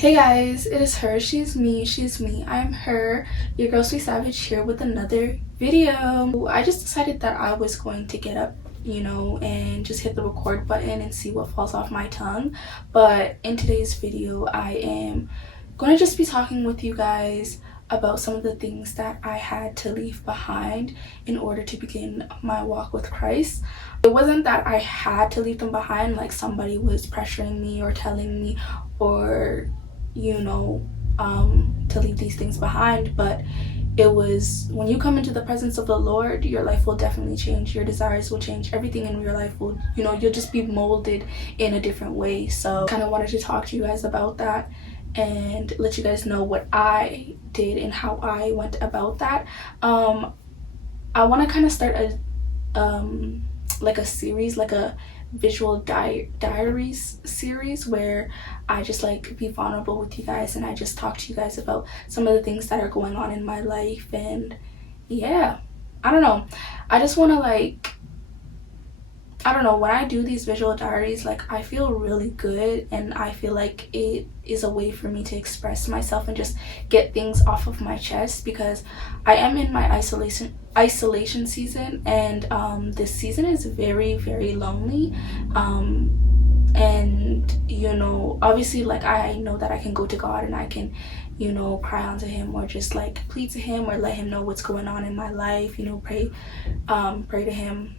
Hey guys, it is her, she's me, I'm her, your girl Sweet Savage here with another video. I just decided that I was going to get up, and just hit the record button and see what falls off my tongue. But in today's video, I am going to just be talking with you guys about some of the things that I had to leave behind in order to begin my walk with Christ. It wasn't that I had to leave them behind, like somebody was pressuring me or telling me or to leave these things behind, but it was when you come into the presence of the Lord, your life will definitely change, your desires will change, everything in your life will, you'll just be molded in a different way. So kind of wanted to talk to you guys about that and let you guys know what I did and how I went about that. I want to kind of start a series, like a visual diaries series, where I just be vulnerable with you guys and I just talk to you guys about some of the things that are going on in my life. And yeah, I don't know, I just want to when I do these visual diaries, I feel really good, and I feel like it is a way for me to express myself and just get things off of my chest, because I am in my isolation season, and this season is very, very lonely. And obviously, I know that I can go to God and I can cry onto him, or just plead to him, or let him know what's going on in my life, pray to him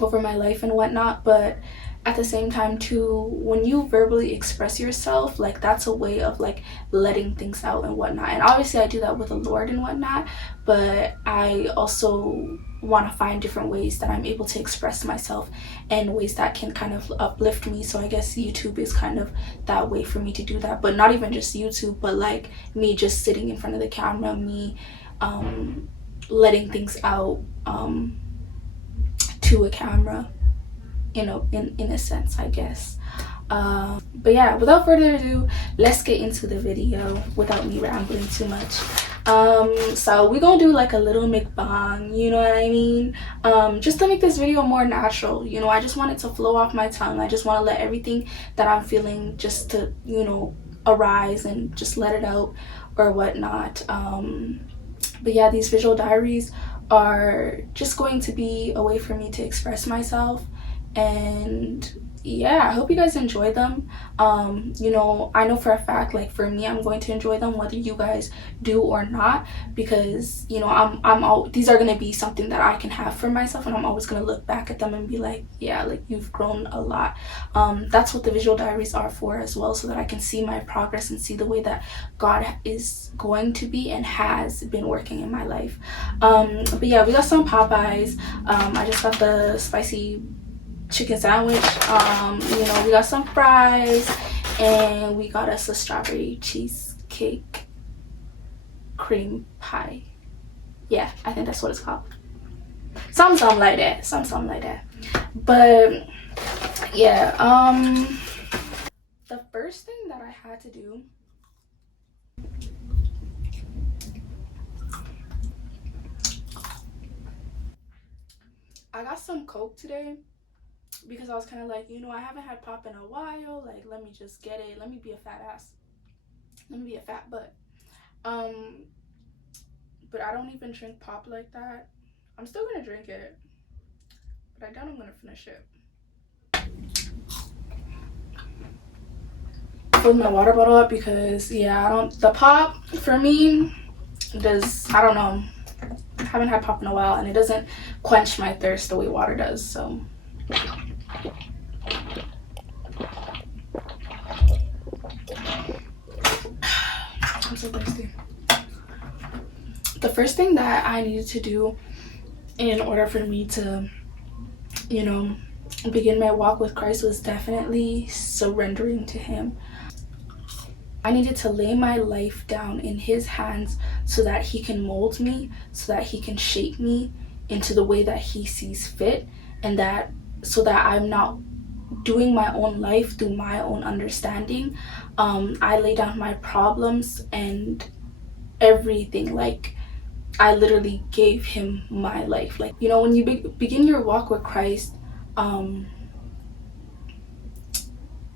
over my life and whatnot. But at the same time too, when you verbally express yourself, that's a way of letting things out and whatnot. And obviously I do that with the Lord and whatnot, but I also want to find different ways that I'm able to express myself and ways that can kind of uplift me. So I guess YouTube is kind of that way for me to do that, but not even just YouTube, but me just sitting in front of the camera, me letting things out to a camera, in a sense, I guess. But yeah, without further ado, let's get into the video without me rambling too much. So we're gonna do a little mukbang, you know what I mean, just to make this video more natural. I just want it to flow off my tongue. I just want to let everything that I'm feeling just to arise and just let it out or whatnot. But yeah, these visual diaries are just going to be a way for me to express myself. And yeah, I hope you guys enjoy them. I know for a fact, for me, I'm going to enjoy them whether you guys do or not, because these are going to be something that I can have for myself, and I'm always going to look back at them and be yeah, you've grown a lot. That's what the visual diaries are for as well, so that I can see my progress and see the way that God is going to be and has been working in my life. But yeah, we got some Popeyes. I just got the spicy chicken sandwich. We got some fries, and we got us a strawberry cheesecake cream pie. Yeah, I think that's what it's called. Something like that. But yeah, the first thing that I had to do, I got some Coke today, because I was kind of I haven't had pop in a while, let me just get it, let me be a fat ass, let me be a fat butt. But I don't even drink pop like that. I'm still gonna drink it, but I doubt I'm gonna finish it. Fill my water bottle up, because yeah, the pop for me I don't know, I haven't had pop in a while, and it doesn't quench my thirst the way water does. So I'm so thirsty. The first thing that I needed to do in order for me to begin my walk with Christ was definitely surrendering to him. I needed to lay my life down in his hands so that he can mold me, so that he can shape me into the way that he sees fit, and so that I'm not doing my own life through my own understanding. I lay down my problems and everything. I literally gave him my life. When you begin your walk with Christ,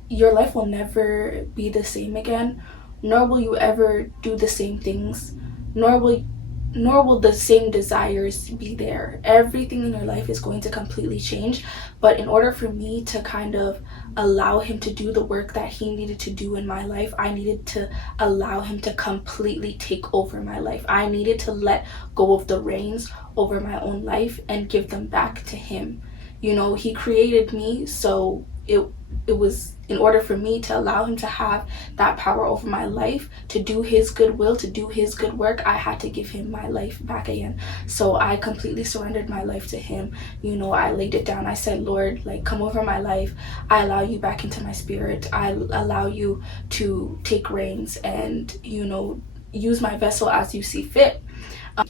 your life will never be the same again, nor will you ever do the same things, nor will the same desires be there. Everything in your life is going to completely change. But in order for me to kind of allow him to do the work that he needed to do in my life, I needed to allow him to completely take over my life. I needed to let go of the reins over my own life and give them back to him. You know, he created me, so it was in order for me to allow him to have that power over my life, to do his good will, to do his good work, I had to give him my life back again. So I completely surrendered my life to him. You know, I laid it down. I said, Lord, like, come over my life. I allow you back into my spirit. I allow you to take reins and, you know, use my vessel as you see fit.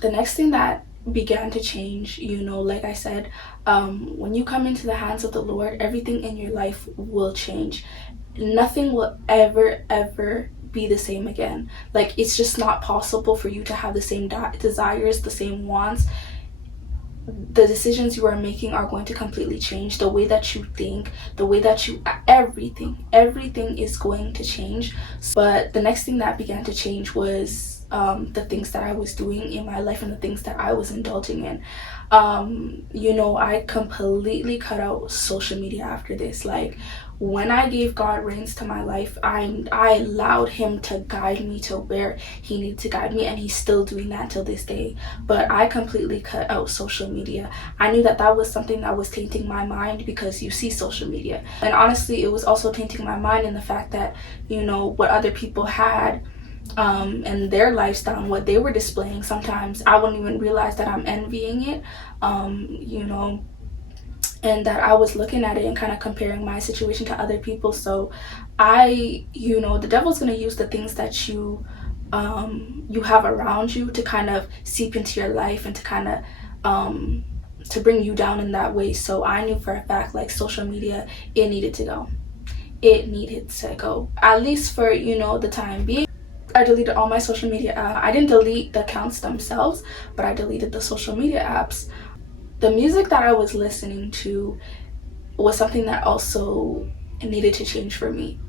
The next thing that began to change, you know, like I said, when you come into the hands of the Lord, everything in your life will change. Nothing will ever be the same again. Like, it's just not possible for you to have the same desires, the same wants. The decisions you are making are going to completely change. The way that you think, the way that you, everything is going to change. But the next thing that began to change was the things that I was doing in my life and the things that I was indulging in. You know, I completely cut out social media after this. Like, when I gave God reins to my life, I allowed him to guide me to where he needed to guide me, and he's still doing that till this day. But I completely cut out social media. I knew that that was something that was tainting my mind, because you see social media, and honestly it was also tainting my mind in the fact that, you know, what other people had and their lifestyle and what they were displaying, sometimes I wouldn't even realize that I'm envying it, you know, and that I was looking at it and kind of comparing my situation to other people. So you know, the devil's going to use the things that you have around you to kind of seep into your life and to kind of to bring you down in that way. So I knew for a fact, like, social media, it needed to go. It needed to go, at least for, you know, the time being. I deleted all my social media apps. I didn't delete the accounts themselves, but I deleted the social media apps. The music that I was listening to was something that also needed to change for me.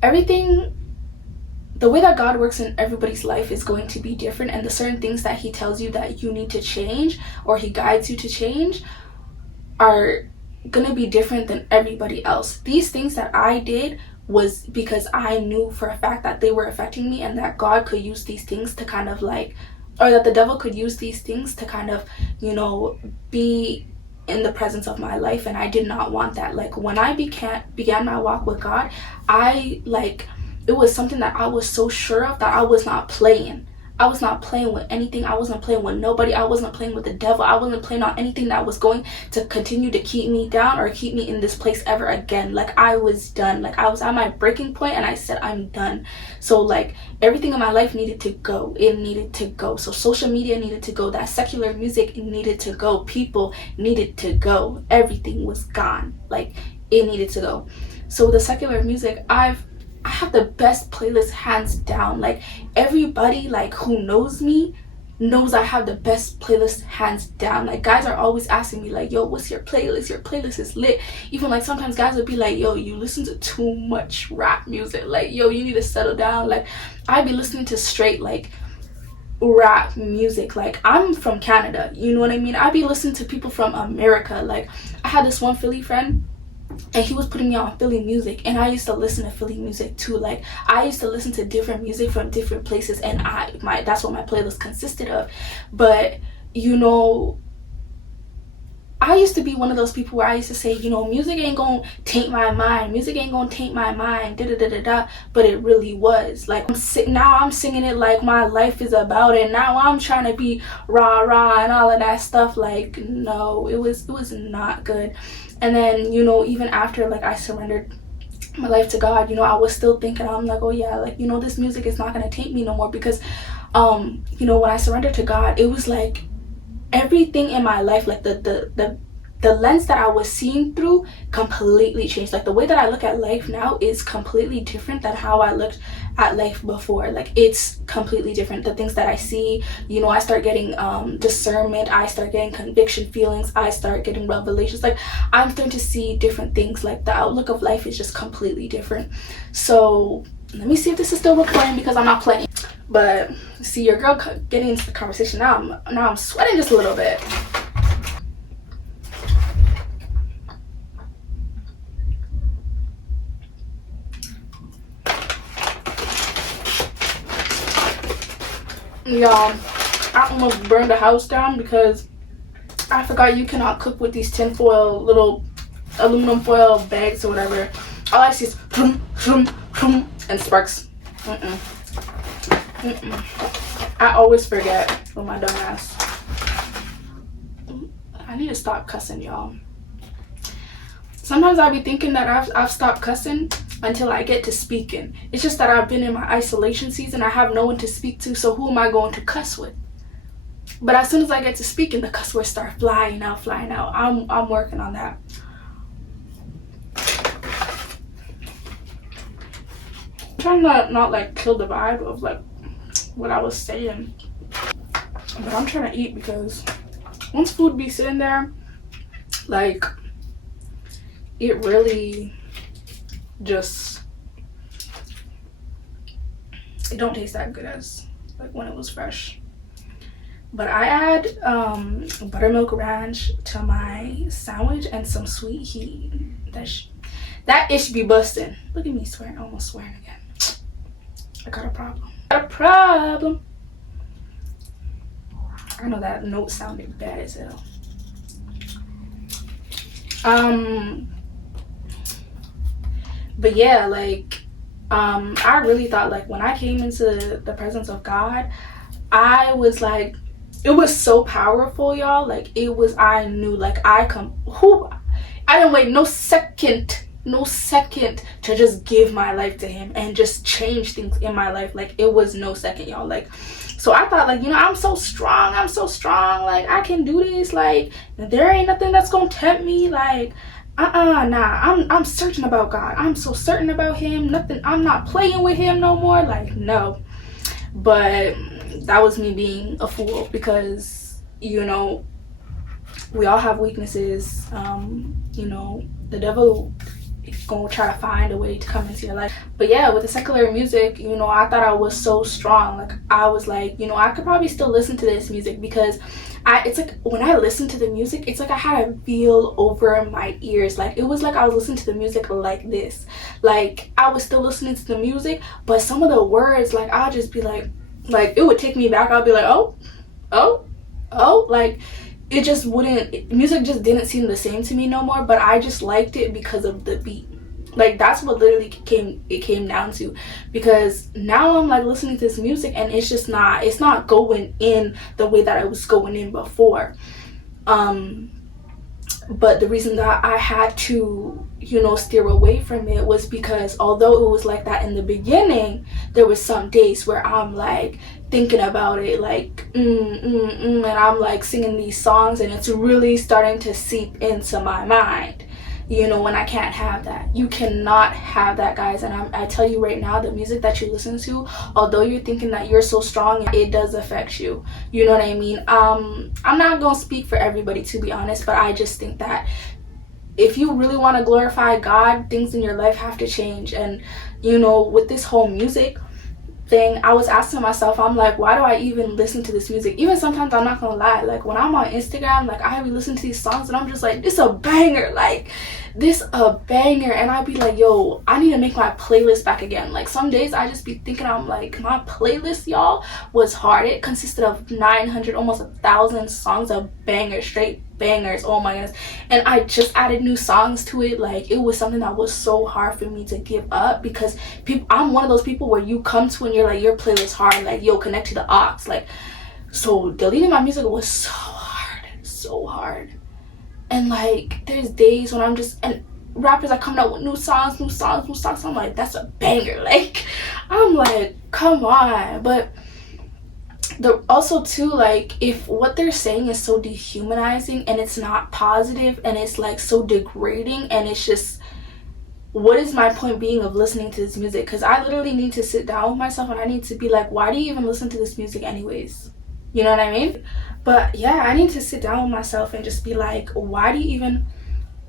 Everything, the way that God works in everybody's life is going to be different, and the certain things that he tells you that you need to change, or he guides you to change, are gonna be different than everybody else. These things that I did was because I knew for a fact that they were affecting me, and that God could use these things to kind of like, or that the devil could use these things to kind of, you know, be in the presence of my life, and I did not want that. Like, when I began my walk with God, it was something that I was so sure of that I was not playing. I was not playing with anything. I wasn't playing with nobody. I wasn't playing with the devil. I wasn't playing on anything that was going to continue to keep me down or keep me in this place ever again. Like, I was done. Like, I was at my breaking point, and I said, I'm done. So, like, everything in my life needed to go. It needed to go. So social media needed to go. That secular music needed to go. People needed to go. Everything was gone. Like, it needed to go. So with the secular music, I have the best playlist, hands down. Like, everybody, like, who knows me knows I have the best playlist, hands down. Like, guys are always asking me, like, yo, what's your playlist? Your playlist is lit. Even, like, sometimes guys would be like, yo, you listen to too much rap music. Like, yo, you need to settle down. Like, I'd be listening to straight, like, rap music. Like, I'm from Canada, you know what I mean? I'd be listening to people from America. Like, I had this one Philly friend, and he was putting me on Philly music, and I used to listen to Philly music too. Like, I used to listen to different music from different places, and that's what my playlist consisted of. But, you know, I used to be one of those people where I used to say, you know, music ain't gonna taint my mind. Music ain't gonna taint my mind. Da da da da da. But it really was. Like, now I'm singing it like my life is about it. Now I'm trying to be rah rah and all of that stuff. Like, no, it was not good. And then, you know, even after, like, I surrendered my life to God, you know, I was still thinking, I'm like, oh yeah, like, you know, this music is not gonna taint me no more, because you know, when I surrendered to God, it was like everything in my life, like the lens that I was seeing through completely changed. Like, the way that I look at life now is completely different than how I looked at life before. Like, it's completely different. The things that I see, you know, I start getting discernment, I start getting conviction feelings, I start getting revelations. Like, I'm starting to see different things. Like, the outlook of life is just completely different. So let me see if this is still recording because I'm not playing. But see, your girl getting into the conversation now. I'm sweating just a little bit. Y'all, I almost burned the house down because I forgot you cannot cook with these tinfoil, little aluminum foil bags or whatever. All I see is and sparks. I always forget with my dumb ass. I need to stop cussing, y'all. Sometimes I be thinking that I've stopped cussing until I get to speaking. It's just that I've been in my isolation season. I have no one to speak to, so who am I going to cuss with? But as soon as I get to speaking, the cuss words start flying out. I'm working on that. I'm trying to not like kill the vibe of like what I was saying. But I'm trying to eat because once food be sitting there, like it really just, it don't taste that good as like when it was fresh. But I add buttermilk ranch to my sandwich and some sweet heat. That ish be busting. Look at me swearing, almost swearing again. I got a problem. I know that note sounded bad as hell. But yeah, like I really thought like when I came into the presence of God, I was like, it was so powerful, y'all. Like it was, I knew like I didn't wait no second to just give my life to him and just change things in my life. Like it was no second, y'all. Like, so I thought like, you know, I'm so strong, like I can do this, like there ain't nothing that's gonna tempt me, like nah, I'm certain about God. I'm so certain about him. Nothing, I'm not playing with him no more. Like, no. But that was me being a fool because, you know, we all have weaknesses. You know, the devil is gonna try to find a way to come into your life. But yeah, with the secular music, you know, I thought I was so strong. Like I was like, you know, I could probably still listen to this music because it's like when I listen to the music, it's like I had a veil over my ears. Like it was like I was listening to the music like this. Like I was still listening to the music, but some of the words, like I'll just be like it would take me back. I'll be like, oh, like it just wouldn't, music just didn't seem the same to me no more. But I just liked it because of the beat. Like that's what literally came down to, because now I'm like listening to this music and it's just not, it's not going in the way that I was going in before. But the reason that I had to, you know, steer away from it was because although it was like that in the beginning, there was some days where I'm like thinking about it, like and I'm like singing these songs and it's really starting to seep into my mind. You know, when I can't have that. You cannot have that, guys. And I tell you right now, the music that you listen to, although you're thinking that you're so strong, it does affect you. You know what I mean? I'm not gonna speak for everybody, to be honest, but I just think that if you really want to glorify God, things in your life have to change. And, you know, with this whole music thing, I was asking myself, I'm like, why do I even listen to this music? Even sometimes, I'm not gonna lie, like when I'm on Instagram, like I be listening to these songs and I'm just like, this a banger, like this a banger. And I'd be like, yo, I need to make my playlist back again. Like some days I just be thinking, I'm like, my playlist, y'all, was hard. It consisted of 900, almost 1,000 songs of bangers, straight bangers. Oh my goodness. And I just added new songs to it. Like it was something that was so hard for me to give up, because I'm one of those people where you come to and you're like, your playlist hard, like yo, connect to the aux. Like, so deleting my music was so hard. And like there's days when I'm just, and rappers are coming out with new songs, I'm like, that's a banger. Like I'm like, come on. But also too, like if what they're saying is so dehumanizing and it's not positive and it's like so degrading, and it's just, what is my point being of listening to this music? Because I literally need to sit down with myself and I need to be like, why do you even listen to this music anyways? You know what I mean? But yeah, I need to sit down with myself and just be like, why do you even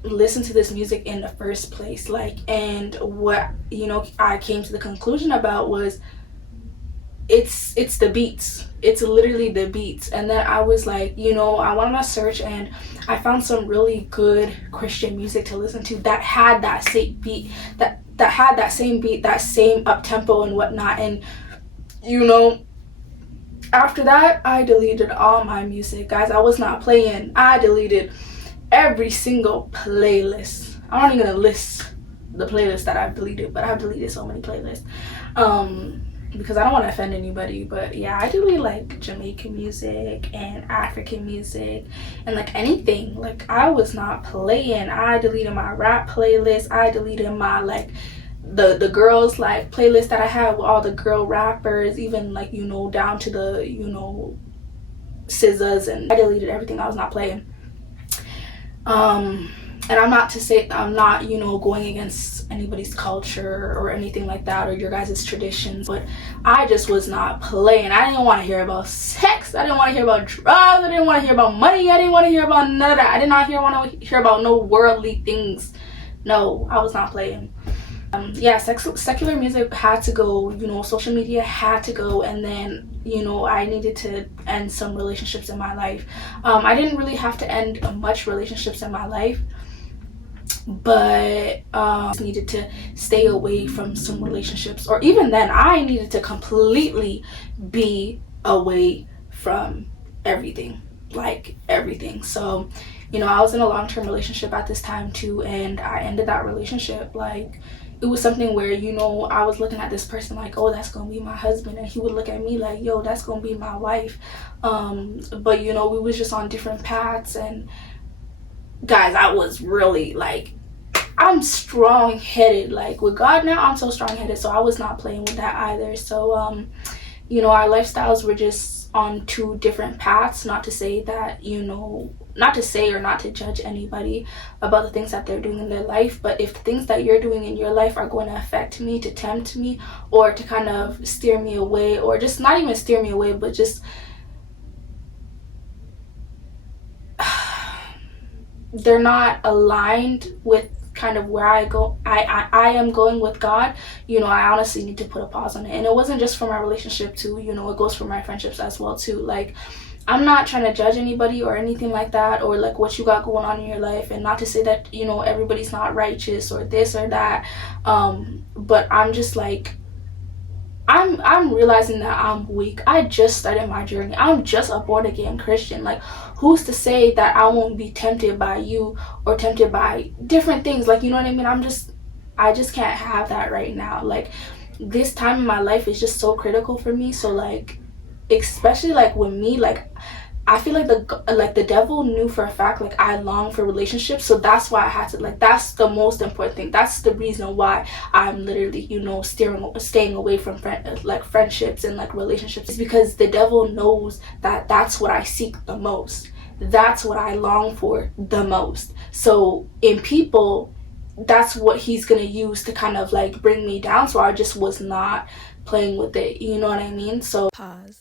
listen to this music in the first place. Like, and what, you know, I came to the conclusion about was it's the beats. It's literally the beats. And then I was like, you know, I went on a search and I found some really good Christian music to listen to that had that same beat, that had that same beat, that same up tempo and whatnot. And you know, after that, I deleted all my music, guys. I was not playing. I deleted every single playlist. I'm not even gonna list the playlists that I've deleted, but I've deleted so many playlists because I don't want to offend anybody. But yeah, I deleted like Jamaican music and African music and like anything. Like, I was not playing. I deleted my rap playlist. I deleted my like the girls like playlist that I had with all the girl rappers, even like, you know, down to the, you know, SZAs, and I deleted everything. I was not playing. And I'm not to say, I'm not, you know, going against anybody's culture or anything like that, or your guys' traditions, but I just was not playing. I didn't want to hear about sex. I didn't want to hear about drugs. I didn't want to hear about money. I didn't want to hear about none of that. I did not want to hear about no worldly things. No, I was not playing. Yeah, secular music had to go, you know, social media had to go, and then, you know, I needed to end some relationships in my life. I didn't really have to end much relationships in my life, but needed to stay away from some relationships, or even then I needed to completely be away from everything, like everything. So, you know, I was in a long-term relationship at this time too, and I ended that relationship. Like, it was something where, you know, I was looking at this person like, oh, that's gonna be my husband, and he would look at me like, yo, that's gonna be my wife. But you know, we was just on different paths. And guys, I was really like, I'm strong-headed. Like, with God now, I'm so strong-headed, so I was not playing with that either. So you know, our lifestyles were just on two different paths. Not to say that, you know, not to say or not to judge anybody about the things that they're doing in their life, but if the things that you're doing in your life are going to affect me, to tempt me, or to kind of steer me away, or just not even steer me away, but just they're not aligned with kind of where I am going with God, you know, I honestly need to put a pause on it. And it wasn't just for my relationship too, you know, it goes for my friendships as well too. Like, I'm not trying to judge anybody or anything like that, or like what you got going on in your life, and not to say that, you know, everybody's not righteous or this or that, but I'm just like, I'm realizing that I'm weak. I just started my journey. I'm just a born again Christian. Like, who's to say that I won't be tempted by you or tempted by different things? Like, you know what I mean? I just can't have that right now. Like, this time in my life is just so critical for me. So like, especially like with me, like, I feel like the devil knew for a fact, like, I long for relationships. So that's why I had to, like, that's the most important thing. That's the reason why I'm literally, you know, staying away from friendships and like relationships. It's because the devil knows that that's what I seek the most. That's what I long for the most. So in people, that's what he's gonna use to kind of like bring me down. So I just was not playing with it, you know what I mean? So pause.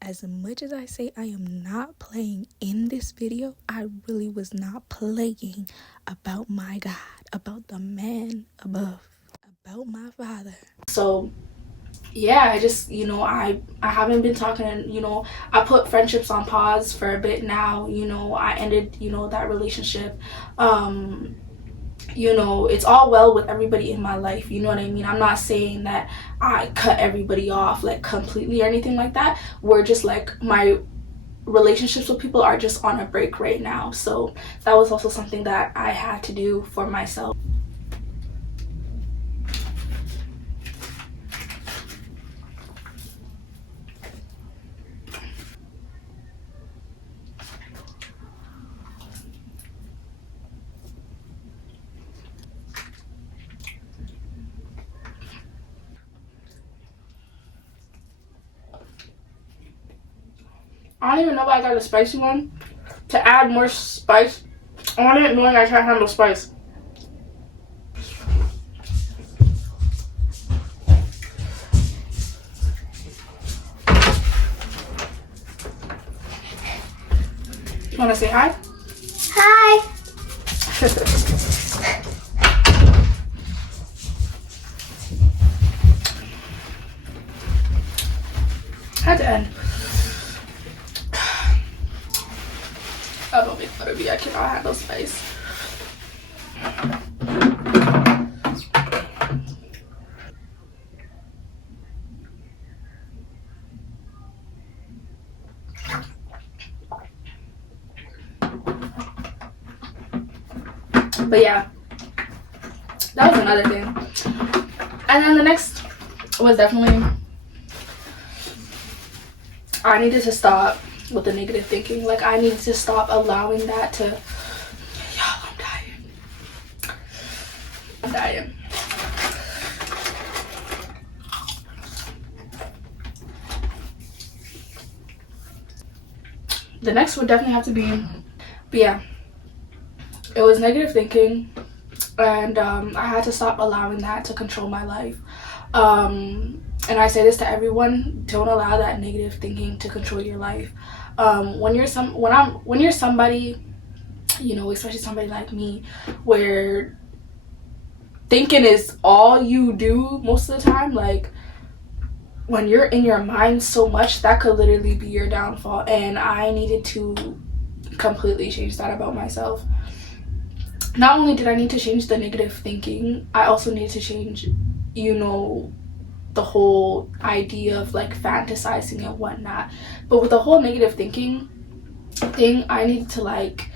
As much as I say I am not playing in this video, I really was not playing about my God, about the man above, about my Father. So yeah, I just, you know, I haven't been talking, you know, I put friendships on pause for a bit now. You know, I ended, you know, that relationship. You know, it's all well with everybody in my life, you know what I mean? I'm not saying that I cut everybody off like completely or anything like that. We're just like, my relationships with people are just on a break right now. So that was also something that I had to do for myself. I don't even know why I got a spicy one to add more spice on it, knowing I can't handle spice. You want to say hi? Hi. Had to end. I don't make fun of me. I cannot handle spice. But yeah, that was another thing. And then the next was definitely, I needed to stop with the negative thinking. Like, I needed to stop allowing that to, y'all, I'm dying. The next would definitely have to be, but yeah, it was negative thinking, and I had to stop allowing that to control my life. And I say this to everyone: don't allow that negative thinking to control your life. When you're somebody, you know, especially somebody like me, where thinking is all you do most of the time, like, when you're in your mind so much, that could literally be your downfall. And I needed to completely change that about myself. Not only did I need to change the negative thinking, I also needed to change, you know, the whole idea of like fantasizing and whatnot. But with the whole negative thinking thing, I needed to, like,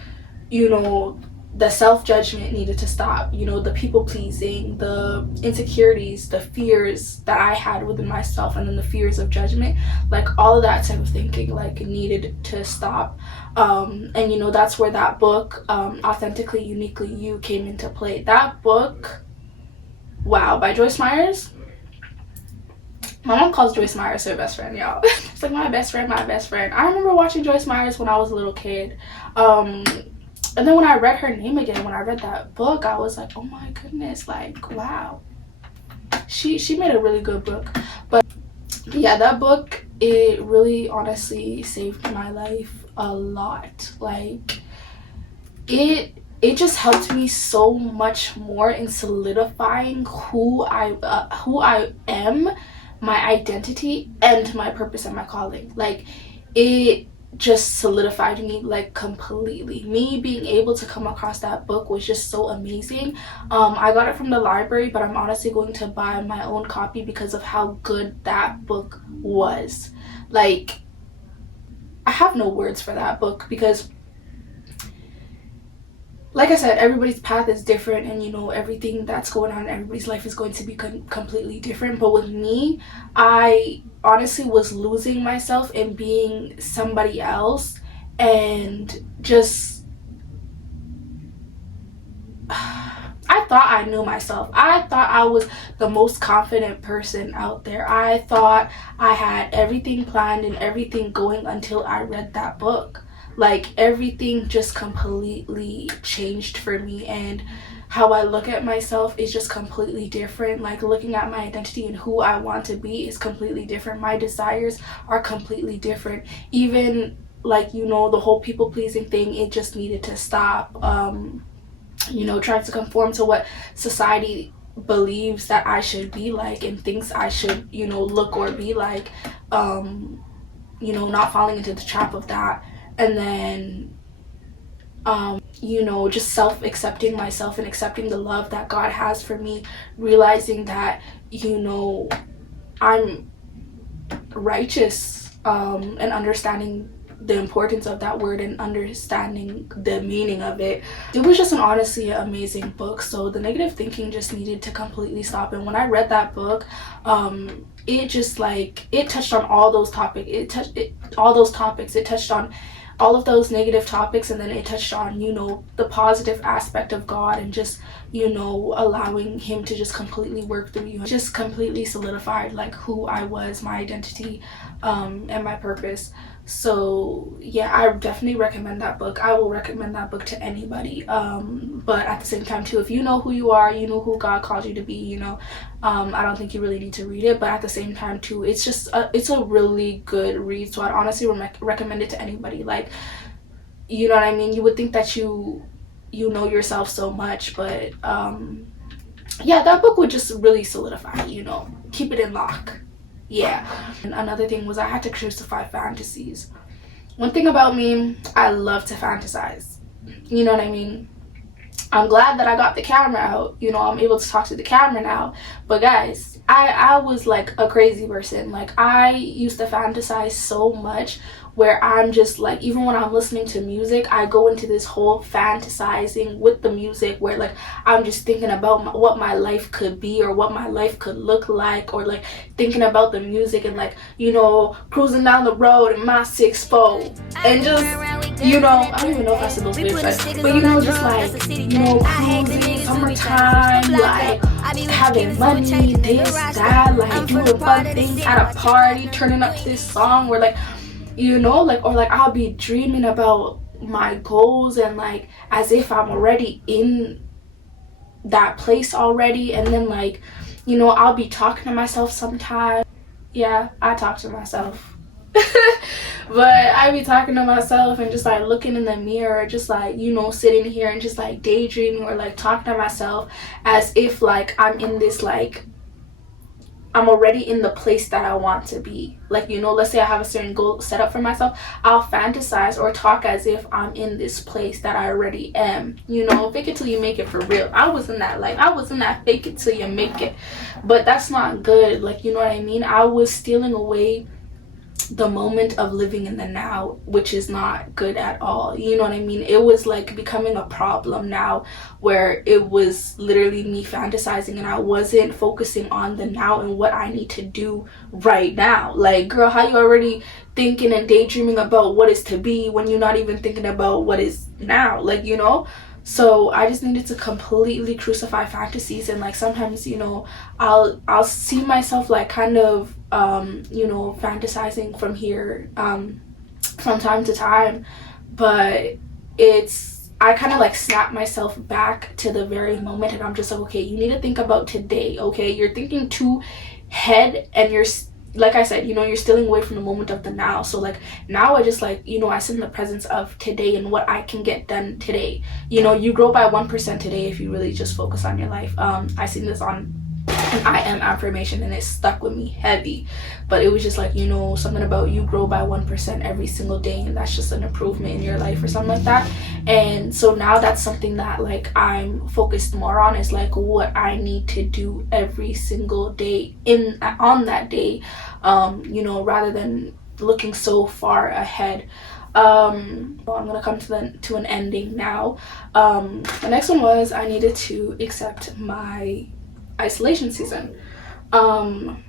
you know, the self-judgment needed to stop, you know, the people-pleasing, the insecurities, the fears that I had within myself, and then the fears of judgment, like all of that type of thinking, like, needed to stop. And you know, that's where that book, Authentically Uniquely You, came into play. That book, wow, by Joyce Myers. My mom calls Joyce Myers her best friend, y'all. It's like my best friend. I remember watching Joyce Myers when I was a little kid. And then when I read her name again, when I read that book, I was like, oh my goodness, like, wow. She made a really good book. But yeah, that book, it really honestly saved my life a lot. Like, it just helped me so much more in solidifying who I am, my identity, and my purpose and my calling. Like, it just solidified me, like, completely. Me being able to come across that book was just so amazing. I got it from the library, but I'm honestly going to buy my own copy because of how good that book was. Like, I have no words for that book, because like I said, everybody's path is different, and you know, everything that's going on in everybody's life is going to be completely different. But with me, I honestly was losing myself in being somebody else, and just I thought I knew myself. I thought I was the most confident person out there. I thought I had everything planned and everything going until I read that book. Like, everything just completely changed for me, and how I look at myself is just completely different. Like, looking at my identity and who I want to be is completely different. My desires are completely different. Even, like, you know, the whole people-pleasing thing, it just needed to stop. You know, trying to conform to what society believes that I should be like and thinks I should, you know, look or be like. You know, not falling into the trap of that. And then, you know, just self-accepting myself and accepting the love that God has for me, realizing that, you know, I'm righteous, and understanding the importance of that word and understanding the meaning of it. It was just an honestly amazing book. So the negative thinking just needed to completely stop. And when I read that book, it just, like, it touched on all those topics. It touched on all of those negative topics, and then it touched on, you know, the positive aspect of God, and just, you know, allowing him to just completely work through you. Just completely solidified, like, who I was, my identity, and my purpose. So yeah, I definitely recommend that book. I will recommend that book to anybody. But at the same time too, if you know who you are, you know who God called you to be, you know, I don't think you really need to read it. But at the same time too, it's just it's a really good read. So I'd honestly recommend it to anybody. Like, you know what I mean? You would think that you you know yourself so much. But yeah, that book would just really solidify, you know, keep it in lock. Yeah. And another thing was I had to crucify fantasies. One thing about me, I love to fantasize. You know what I mean? I'm glad that I got the camera out. You know, I'm able to talk to the camera now. But guys, I was like a crazy person. Like, I used to fantasize so much where I'm just like, even when I'm listening to music, I go into this whole fantasizing with the music where like I'm just thinking about what my life could be or what my life could look like, or like thinking about the music and like, you know, cruising down the road in my 6'4" and just, you know, I don't even know if I said those lyrics, but you know, just like, you know, cruising, summertime, like having money, this, that, like doing fun things at a party, turning up to this song where like, you know, like, or like I'll be dreaming about my goals and like as if I'm already in that place already. And then like, you know, I'll be talking to myself sometimes. Yeah, I talk to myself. But I be talking to myself and just like looking in the mirror, just like, you know, sitting here and just like daydreaming or like talking to myself as if like I'm in this, like I'm already in the place that I want to be. Like, you know, let's say I have a certain goal set up for myself, I'll fantasize or talk as if I'm in this place that I already am. You know, fake it till you make it for real. I was in that, like, I was in that fake it till you make it. But that's not good. Like, you know what I mean? I was stealing away the moment of living in the now, which is not good at all. You know what I mean? It was like becoming a problem now, where it was literally me fantasizing and I wasn't focusing on the now and what I need to do right now. Like, girl, how you already thinking and daydreaming about what is to be when you're not even thinking about what is now? Like, you know? So I just needed to completely crucify fantasies. And like sometimes, you know, I'll see myself like kind of you know, fantasizing from here from time to time, but I kind of like snap myself back to the very moment and I'm just like, okay, you need to think about today. Okay, you're thinking too head and you're, like I said, you know, you're stealing away from the moment of the now. So like now I just like, you know, I sit in the presence of today and what I can get done today. You know, you grow by 1% today if you really just focus on your life. I seen this on an I am affirmation and it stuck with me heavy, but it was just like, you know, something about you grow by 1% every single day and that's just an improvement in your life or something like that. And so now that's something that like I'm focused more on, is like what I need to do every single day on that day, you know, rather than looking so far ahead. I'm gonna come to an ending now. The next one was I needed to accept my isolation season. I'm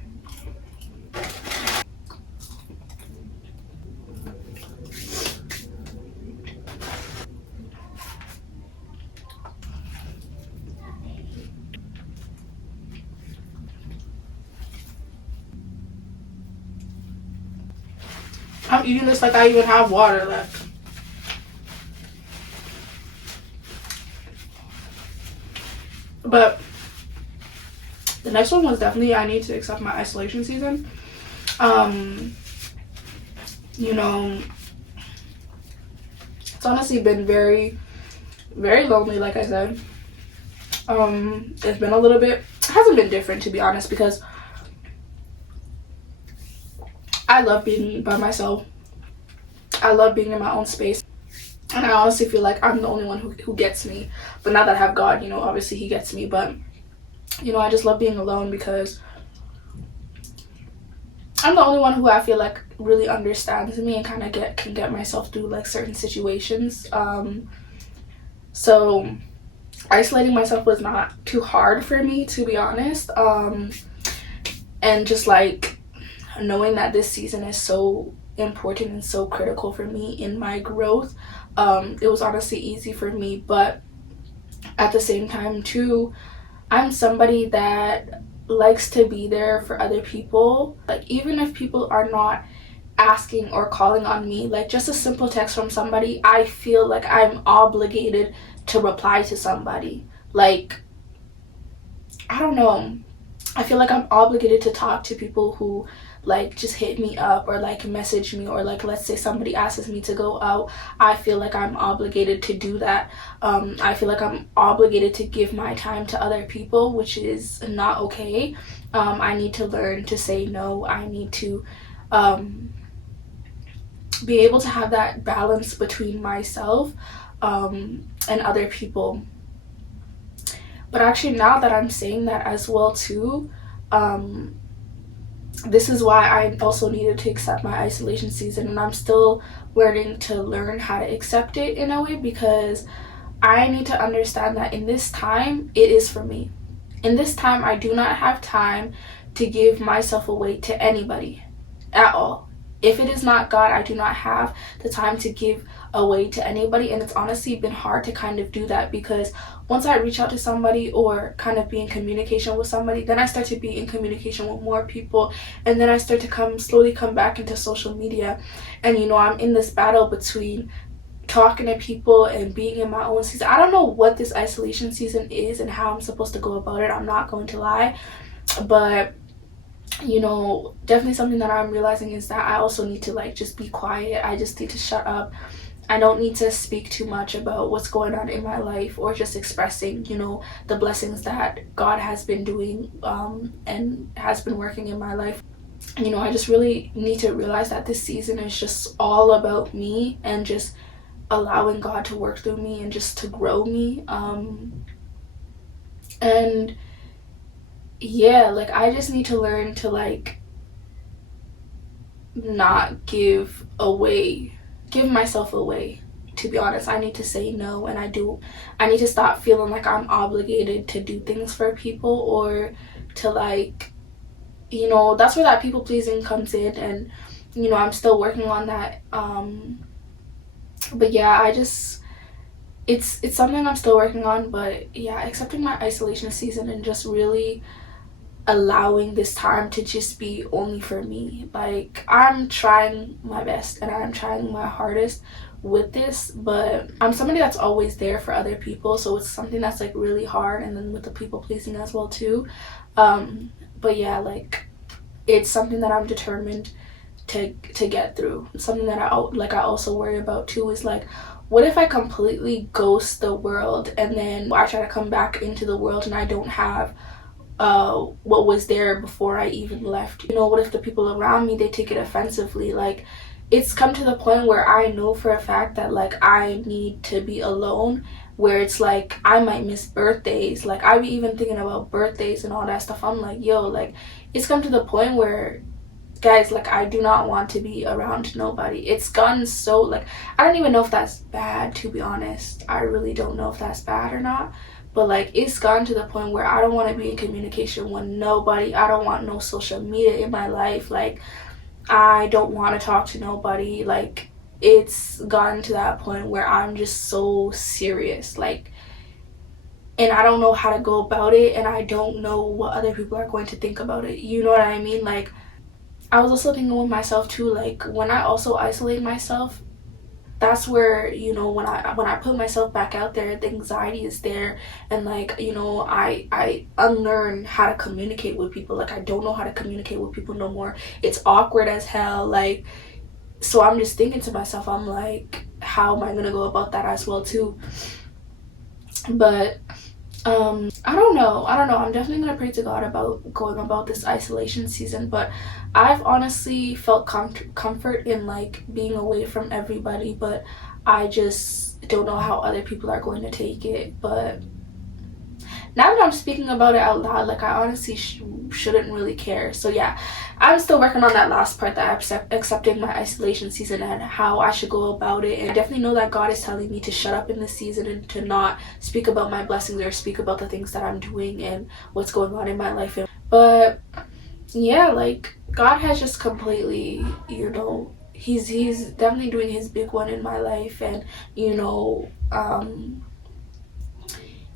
eating this like I even have water left. But the next one was definitely I need to accept my isolation season. You know, it's honestly been very, very lonely, like I said. It's been a little bit, it hasn't been different to be honest, because I love being by myself. I love being in my own space. And I honestly feel like I'm the only one who gets me. But now that I have God, you know, obviously he gets me. But, you know, I just love being alone because I'm the only one who I feel like really understands me and kind of can get myself through like certain situations. So isolating myself was not too hard for me, to be honest. And just like knowing that this season is so important and so critical for me in my growth, it was honestly easy for me. But at the same time too, I'm somebody that likes to be there for other people. Like, even if people are not asking or calling on me, like just a simple text from somebody, I feel like I'm obligated to reply to somebody. Like, I don't know, I feel like I'm obligated to talk to people who like just hit me up or like message me, or like let's say somebody asks me to go out, I feel like I'm obligated to do that. I feel like I'm obligated to give my time to other people, which is not okay. I need to learn to say no. I need to be able to have that balance between myself and other people. But actually, now that I'm saying that as well too, this is why I also needed to accept my isolation season, and I'm still learning how to accept it in a way, because I need to understand that in this time, it is for me. In this time, I do not have time to give myself away to anybody at all. If it is not God, I do not have the time to give away to anybody. And it's honestly been hard to kind of do that, because once I reach out to somebody or kind of be in communication with somebody, then I start to be in communication with more people, and then I start to slowly come back into social media. And I'm in this battle between talking to people and being in my own season. I don't know what this isolation season is and how I'm supposed to go about it, I'm not going to lie. But definitely something that I'm realizing is that I also need to like just be quiet. I just need to shut up. I don't need to speak too much about what's going on in my life, or just expressing the blessings that God has been doing and has been working in my life. I just really need to realize that this season is just all about me, and just allowing God to work through me and just to grow me. And yeah, like I just need to learn to like not give myself away. To be honest, I need to say no, and I need to stop feeling like I'm obligated to do things for people, or to like that's where that people pleasing comes in. And I'm still working on that. But yeah, it's something I'm still working on. But yeah, accepting my isolation season and just really allowing this time to just be only for me. Like, I'm trying my best and I'm trying my hardest with this, but I'm somebody that's always there for other people, so it's something that's like really hard. And then with the people pleasing as well too. But yeah, like it's something that I'm determined to get through. Something that I also worry about too is like, what if I completely ghost the world and then I try to come back into the world and I don't have what was there before I even left? What if the people around me, they take it offensively? Like, it's come to the point where I know for a fact that like I need to be alone, where it's like I might miss birthdays. Like, I be even thinking about birthdays and all that stuff. I'm like, yo, like it's come to the point where, guys, like I do not want to be around nobody. It's gotten so, like, I don't even know if that's bad, to be honest. I really don't know if that's bad or not. But like, it's gotten to the point where I don't want to be in communication with nobody. I don't want no social media in my life. Like, I don't want to talk to nobody. Like, it's gotten to that point where I'm just so serious. Like, and I don't know how to go about it, and I don't know what other people are going to think about it. You know what I mean? Like, I was also thinking with myself too, like when I also isolate myself, that's where when I put myself back out there, the anxiety is there. And like I unlearn how to communicate with people. Like, I don't know how to communicate with people no more. It's awkward as hell. Like, so I'm just thinking to myself, I'm like, how am I gonna go about that as well too? But I don't know. I'm definitely gonna pray to God about going about this isolation season. But I've honestly felt comfort in like being away from everybody, but I just don't know how other people are going to take it. But now that I'm speaking about it out loud, like I honestly shouldn't really care. So yeah, I'm still working on that last part, that accepting my isolation season and how I should go about it. And I definitely know that God is telling me to shut up in this season and to not speak about my blessings or speak about the things that I'm doing and what's going on in my life. But yeah, like God has just completely, he's definitely doing his big one in my life. And he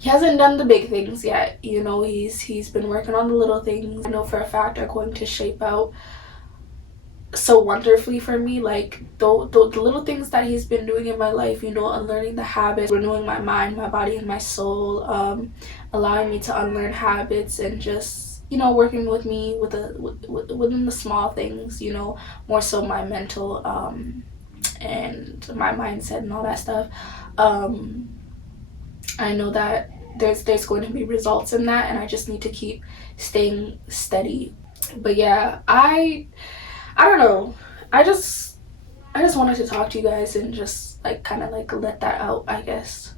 hasn't done the big things yet. He's been working on the little things. I know for a fact are going to shape out so wonderfully for me. Like the little things that he's been doing in my life, unlearning the habits, renewing my mind, my body, and my soul, allowing me to unlearn habits and just you know, working with me within the small things, you know, more so my mental and my mindset and all that stuff. I know that there's going to be results in that, and I just need to keep staying steady. But yeah, I don't know, I just wanted to talk to you guys and just like kind of like let that out, I guess.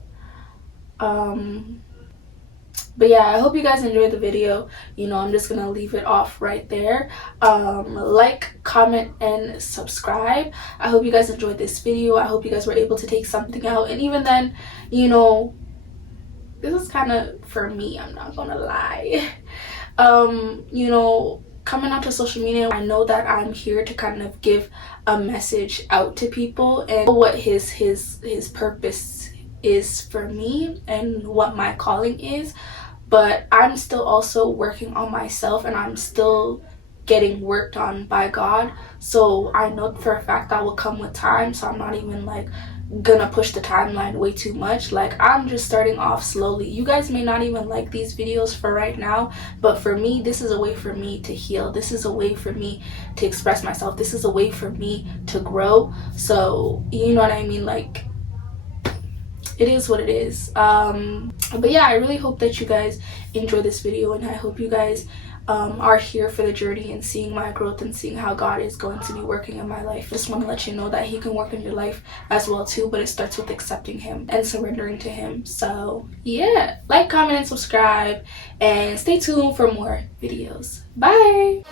But yeah, I hope you guys enjoyed the video. You know, I'm just gonna leave it off right there. Like, comment, and subscribe. I hope you guys enjoyed this video. I hope you guys were able to take something out, and even then, you know, this is kind of for me, I'm not gonna lie. You know, coming onto social media, I know that I'm here to kind of give a message out to people and what his purpose is for me and what my calling is. But I'm still also working on myself, and I'm still getting worked on by God. So I know for a fact that will come with time, so I'm not even like gonna push the timeline way too much. Like, I'm just starting off slowly. You guys may not even like these videos for right now, but for me, this is a way for me to heal. This is a way for me to express myself. This is a way for me to grow. So you know what I mean, like, it is what it is. But yeah, I really hope that you guys enjoy this video, and I hope you guys are here for the journey and seeing my growth and seeing how God is going to be working in my life. I just want to let you know that he can work in your life as well too, but it starts with accepting him and surrendering to him. So yeah, like, comment, and subscribe, and stay tuned for more videos. Bye.